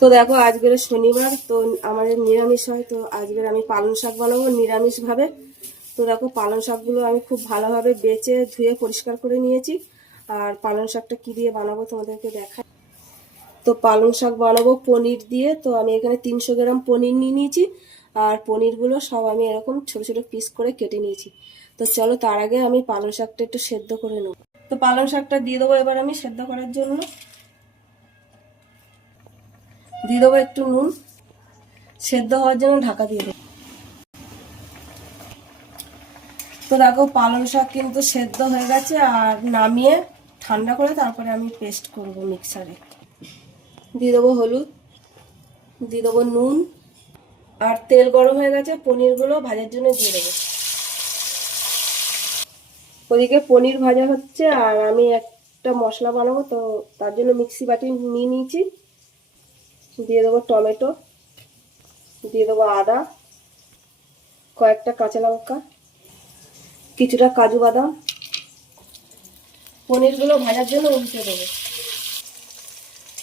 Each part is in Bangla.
তো দেখো আজকের শনিবার, তো আমাদের নিরামিষ হয়। তো আজকের আমি পালং শাক বানাবো নিরামিষ ভাবে। তো দেখো পালং শাকগুলো আমি খুব ভালোভাবে বেছে ধুয়ে পরিষ্কার করে নিয়েছি। আর পালং শাকটা কি দিয়ে বানাবো তোমাদেরকে দেখাই। তো পালং শাক বানাবো পনির দিয়ে। তো আমি এখানে 300 গ্রাম পনির নিয়ে নিয়েছি। আর পনিরগুলো সব আমি এরকম ছোট ছোট পিস করে কেটে নিয়েছি। তো চলো তার আগে আমি পালং শাকটা একটু সেদ্ধ করে নেব। তো পালং শাকটা দিয়ে দেবো এবার আমি সেদ্ধ করার জন্য। দিয়ে দেবো একটু নুন, সেদ্ধ হওয়ার জন্য ঢাকা দিয়ে দেবো। তো দেখো পালং শাক কিন্তু সেদ্ধ হয়ে গেছে। আর নামিয়ে ঠান্ডা করে তারপরে আমি পেস্ট করব মিক্সারে। দিয়ে দেবো হলুদ, দিয়ে দেবো নুন, আর তেল গরম হয়ে গেছে, পনিরগুলো ভাজার জন্য দিয়ে দেবো। ওদিকে পনির ভাজা হচ্ছে আর আমি একটা মশলা বানাবো। তো তার জন্য মিক্সি বাটি নিয়ে নিয়েছি। দিয়ে দেবো টমেটো, দিয়ে দেবো আদা, কয়েকটা কাঁচা লঙ্কা, কিছুটা কাজু বাদাম। পনিরগুলো ভাজার জন্য উল্টে দেবো।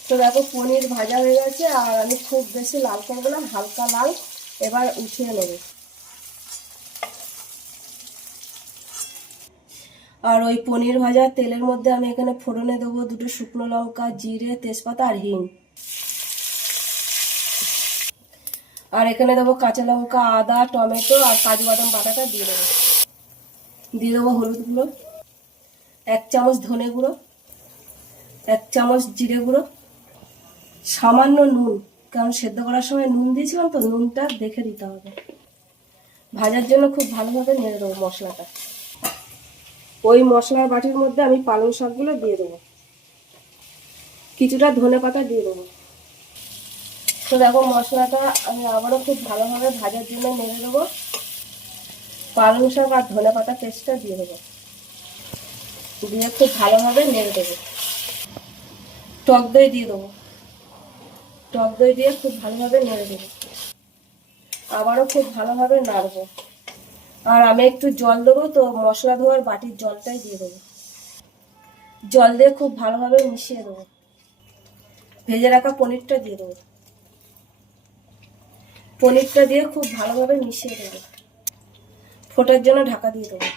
তো দেখো পনির ভাজা হয়ে গেছে আর আমি খুব বেশি লাল করবো না, হালকা লাল। এবার উঠিয়ে নেব। আর ওই পনির ভাজা তেলের মধ্যে আমি এখানে ফোড়নে দেবো 2টো শুকনো লঙ্কা, জিরে, তেজপাতা আর হিং। আর এখানে দেবো কাঁচা লঙ্কা, আদা, টমেটো আর কাজু বাদাম বাটাটা দিয়ে দেবো। দিয়ে দেবো হলুদ গুঁড়ো, 1 চামচ ধনে গুঁড়ো, 1 চামচ জিরে গুঁড়ো, সামান্য নুন, কারণ সেদ্ধ করার সময় নুন দিয়েছিলাম, তো নুনটা দেখে দিতে হবে। ভাজার জন্য খুব ভালোভাবে নেড়ে দেবো মশলাটা। ওই মশলার বাটির মধ্যে আমি পালং শাকগুলো দিয়ে দেবো, কিছুটা ধনে পাতা দিয়ে দেবো। তো দেখো মশলাটা আমি আবারও খুব ভালোভাবে ভাজার জন্য নেড়ে দেবো। পালং শাক আর ধনে পাতা পেস্টটা দিয়ে দেবো, দিয়ে খুব ভালোভাবে নেড়ে দেবো। টক দই দিয়ে দেবো, টক দই দিয়ে খুব ভালোভাবে নেড়ে দেবো। আবারও খুব ভালোভাবে নাড়বো। আর আমি একটু জল দেবো, তো মশলা ধোয়ার বাটির জলটাই দিয়ে দেবো। জল দিয়ে খুব ভালোভাবে মিশিয়ে দেবো। ভেজে রাখা পনিরটা দিয়ে দেবো, পনিরটা দিয়ে খুব ভালোভাবে মিশিয়ে দেবো। ফোটার জন্য ঢাকা দিয়ে দেবো।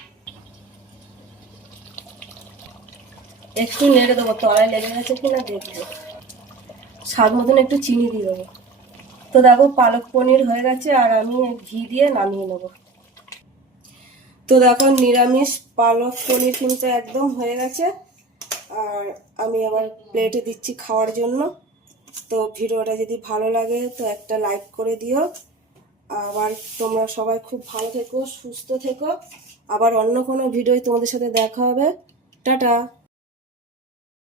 একটু নেড়ে দেবো, তলায় লেগে গেছে কিনা দেখবো। স্বাদ মতন একটু চিনি দিয়ে দেবো। তো দেখো পালক পনির হয়ে গেছে আর আমি ঘি দিয়ে নামিয়ে নেবো। তো দেখো নিরামিষ পালক পনির কিন্তু একদম হয়ে গেছে। আর আমি আবার প্লেটে দিচ্ছি খাওয়ার জন্য। তো ভিডিওটা যদি ভালো লাগে তো একটা লাইক করে দিও। আবার তোমরা সবাই খুব ভালো থেকো, সুস্থ থেকো। আবার অন্য কোনো ভিডিও তোমাদের সাথে দেখা হবে। টাটা।